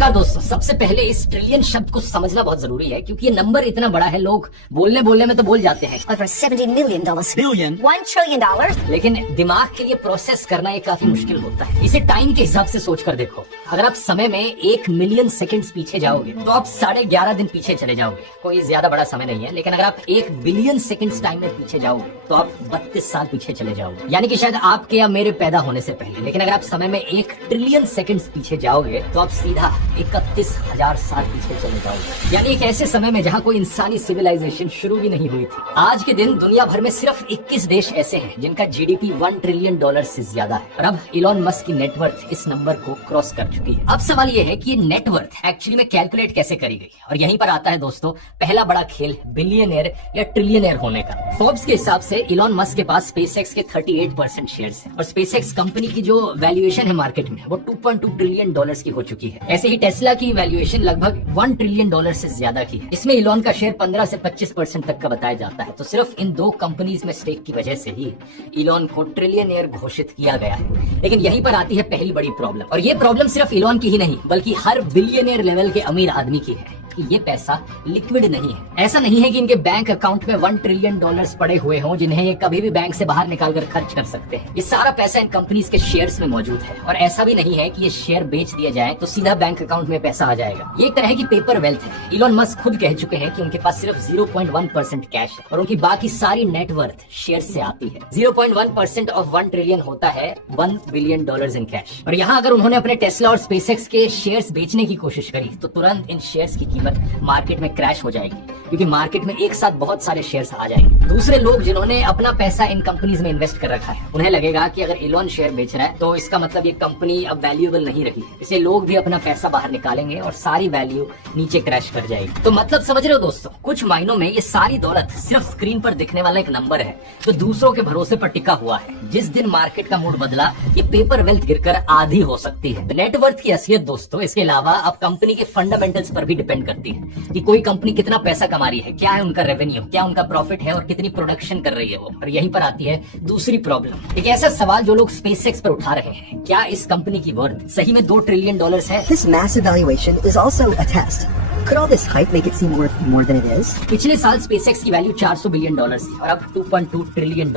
नमस्कार दोस्तों, सबसे पहले इस ट्रिलियन शब्द को समझना बहुत जरूरी है क्योंकि ये नंबर इतना बड़ा है, लोग बोलने बोलने में तो बोल जाते हैं Over $70 million. Billion. $1 trillion. लेकिन दिमाग के लिए प्रोसेस करना ये काफी मुश्किल होता है। इसे टाइम के हिसाब से सोच कर देखो, अगर आप समय में 1 मिलियन सेकंड्स पीछे जाओगे तो आप 11.5 दिन पीछे चले जाओगे। कोई ज्यादा बड़ा समय नहीं है, लेकिन अगर आप 1 बिलियन सेकंड्स टाइम में पीछे जाओगे तो आप 32 साल पीछे चले जाओगे, यानी कि शायद आपके या मेरे पैदा होने से पहले। लेकिन अगर आप समय में 1 ट्रिलियन सेकंड्स पीछे जाओगे तो आप सीधा 31,000 साल पीछे चले जाओगे, यानी एक ऐसे समय में जहाँ कोई इंसानी सिविलाइजेशन शुरू भी नहीं हुई थी। आज के दिन दुनिया भर में सिर्फ 21 देश ऐसे हैं जिनका जीडीपी $1 ट्रिलियन से ज्यादा है, और अब इलॉन मस्क की नेटवर्थ इस नंबर को क्रॉस कर चुकी है। अब सवाल ये है कि ये नेटवर्थ एक्चुअली में कैलकुलेट कैसे करी गई, और यहीं पर आता है दोस्तों पहला बड़ा खेल बिलियनर या ट्रिलियनर होने का। फोर्ब्स के हिसाब से इलॉन मस्क के पास स्पेसएक्स के 38% शेयर्स हैं, और स्पेसएक्स कंपनी की जो वैल्यूएशन है मार्केट में वो $2.2 ट्रिलियन की हो चुकी है। ऐसे ही टेस्ला की वैल्यूएशन लगभग $1 ट्रिलियन से ज्यादा की है। इसमें इलॉन का शेयर 15 से 25% तक का बताया जाता है। तो सिर्फ इन 2 कंपनीज में स्टेक की वजह से ही इलॉन को ट्रिलियनियर घोषित किया गया है। लेकिन यहीं पर आती है पहली बड़ी प्रॉब्लम, और ये प्रॉब्लम सिर्फ इलॉन की ही नहीं बल्कि हर बिलियनियर लेवल के अमीर आदमी की है कि ये पैसा लिक्विड नहीं है। ऐसा नहीं है कि इनके बैंक अकाउंट में $1 ट्रिलियन पड़े हुए हों जिन्हें ये कभी भी बैंक से बाहर निकाल कर खर्च कर सकते हैं। ये सारा पैसा इन कंपनीज के शेयर्स में मौजूद है, और ऐसा भी नहीं है कि ये शेयर बेच दिया जाए तो सीधा बैंक अकाउंट में पैसा आ जाएगा। ये एक तरह की पेपर वेल्थ है। इलॉन मस्क खुद कह चुके हैं कि उनके पास सिर्फ 0.1% कैश है, और उनकी बाकी सारी नेटवर्थ शेयर से आती है। 0.1% ऑफ 1 ट्रिलियन होता है $1 बिलियन इन कैश। और यहाँ अगर उन्होंने अपने टेस्ला और स्पेसएक्स के शेयर्स बेचने की कोशिश करी तो तुरंत इन शेयर्स की कीमत मार्केट में क्रैश हो जाएगी, क्योंकि मार्केट में एक साथ बहुत सारे शेयर्स आ जाएंगे। दूसरे लोग जिन्होंने अपना पैसा इन कंपनीज में इन्वेस्ट कर रखा है उन्हें लगेगा कि अगर इलॉन शेयर बेच रहा है तो इसका मतलब ये कंपनी अब वैल्यूएबल नहीं रही, इसलिए लोग भी अपना पैसा बाहर निकालेंगे और सारी वैल्यू नीचे क्रैश कर जाएगी। तो मतलब समझ रहे हो दोस्तों, कुछ मायनों में ये सारी दौलत सिर्फ स्क्रीन पर दिखने वाला एक नंबर है जो दूसरों के भरोसे पर टिका हुआ है। जिस दिन मार्केट का मूड बदला ये पेपर वेल्थ गिरकर आधी हो सकती है। नेटवर्थ की असलियत दोस्तों इसके अलावा अब कंपनी के फंडामेंटल्स पर भी डिपेंड करती है कि कोई कंपनी कितना पैसा कमा रही है, क्या है उनका रेवेन्यू, क्या उनका प्रॉफिट है और कितनी प्रोडक्शन कर रही है वो। और यहीं पर आती है दूसरी प्रॉब्लम, एक ऐसा सवाल जो लोग स्पेसएक्स पर उठा रहे हैं, क्या इस कंपनी की वर्थ सही में $2 ट्रिलियन है? This massive valuation is also a test. Could all this hype make it seem worth more than it is? पिछले साल स्पेसएक्स की वैल्यू $400 बिलियन थी और अब $2.2 ट्रिलियन।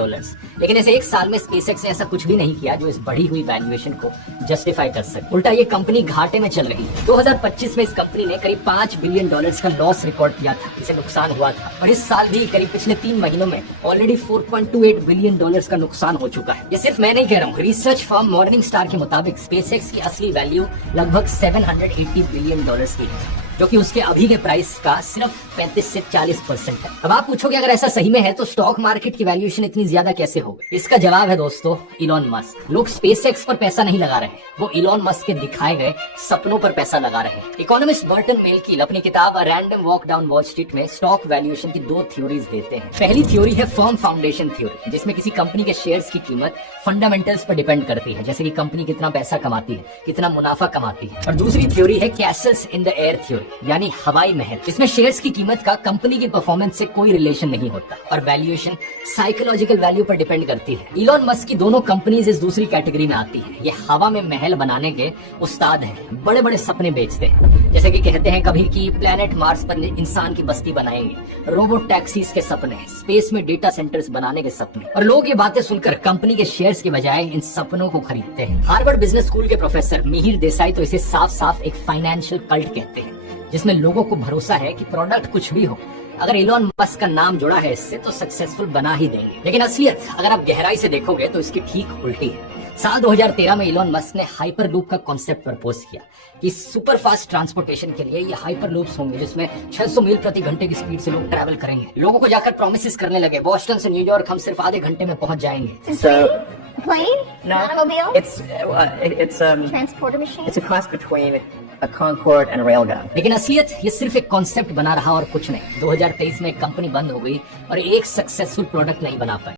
लेकिन ऐसे एक साल में स्पेसएक्स ने ऐसा कुछ भी नहीं किया जो इस बढ़ी हुई वैल्यूएशन को जस्टिफाई कर सके। उल्टा ये कंपनी घाटे में चल रही है। 2025 में इस कंपनी ने करीब $5 बिलियन का लॉस रिकॉर्ड किया था, इसे नुकसान हुआ था, और इस साल भी करीब पिछले 3 महीनों में ऑलरेडी $4.28 बिलियन का नुकसान हो चुका है। ये सिर्फ मैं नहीं कह रहा हूँ, रिसर्च फर्म मॉर्निंग स्टार के मुताबिक स्पेसएक्स की असली वैल्यू लगभग $780 बिलियन की है, जो कि उसके अभी के प्राइस का सिर्फ 35 से 40% है। अब आप पूछोगे अगर ऐसा सही में है तो स्टॉक मार्केट की वैल्यूएशन इतनी ज्यादा कैसे हो गई? इसका जवाब है दोस्तों इलॉन मस्क। लोग स्पेसएक्स पर पैसा नहीं लगा रहे हैं, वो इलॉन मस्क के दिखाए गए सपनों पर पैसा लगा रहे हैं। इकोनॉमिस्ट बर्टन मेलकील अपनी किताब random walk down wall street में स्टॉक वैल्यूएशन की 2 थ्योरीज देते हैं। पहली थ्योरी है फर्म फाउंडेशन थ्योरी, जिसमें किसी कंपनी के शेयर्स की कीमत फंडामेंटल्स पर डिपेंड करती है, जैसे कि कंपनी कितना पैसा कमाती है, कितना मुनाफा कमाती है। और दूसरी थ्योरी है Castle's in the air theory, यानी हवाई महल। इसमें शेयर्स की कीमत का कंपनी की परफॉर्मेंस से कोई रिलेशन नहीं होता, और वैल्यूएशन साइकोलॉजिकल वैल्यू पर डिपेंड करती है। इलॉन मस्क की दोनों कंपनीज इस दूसरी कैटेगरी में आती है। ये हवा में महल बनाने के उस्ताद हैं, बड़े बड़े सपने बेचते हैं, जैसे कि कहते हैं कभी कि प्लेनेट मार्स पर इंसान की बस्ती बनाएंगे, रोबोट टैक्सीज के सपने, स्पेस में डेटा सेंटर्स बनाने के सपने। और लोग ये बातें सुनकर कंपनी के शेयर्स के बजाय इन सपनों को खरीदते हैं। हार्वर्ड बिजनेस स्कूल के प्रोफेसर मिहिर देसाई तो इसे साफ साफ एक फाइनेंशियल कल्ट कहते हैं, जिसमें लोगों को भरोसा है कि प्रोडक्ट कुछ भी हो, अगर इलॉन मस्क का नाम जुड़ा है इससे तो सक्सेसफुल बना ही देंगे। लेकिन असलियत अगर आप गहराई से देखोगे तो इसकी ठीक उल्टी है। साल 2013 में इलॉन मस्क ने हाइपर लूप का कॉन्सेप्ट प्रपोज किया कि सुपर फास्ट ट्रांसपोर्टेशन के लिए ये हाइपर लूप्स होंगे जिसमें 600 मील प्रति घंटे की स्पीड से लोग ट्रैवल करेंगे। लोगों को जाकर प्रोमिस करने लगे, बोस्टन से न्यूयॉर्क हम सिर्फ आधे घंटे में पहुंच जाएंगे। Plane? No, Automobile? it's Transporter machine? it's a cross between a Concorde and a railgun. लेकिन असलियत ये सिर्फ एक कॉन्सेप्ट बना रहा और कुछ नहीं। 2023 में कंपनी बंद हो गई और एक सक्सेसफुल प्रोडक्ट नहीं बना पाई।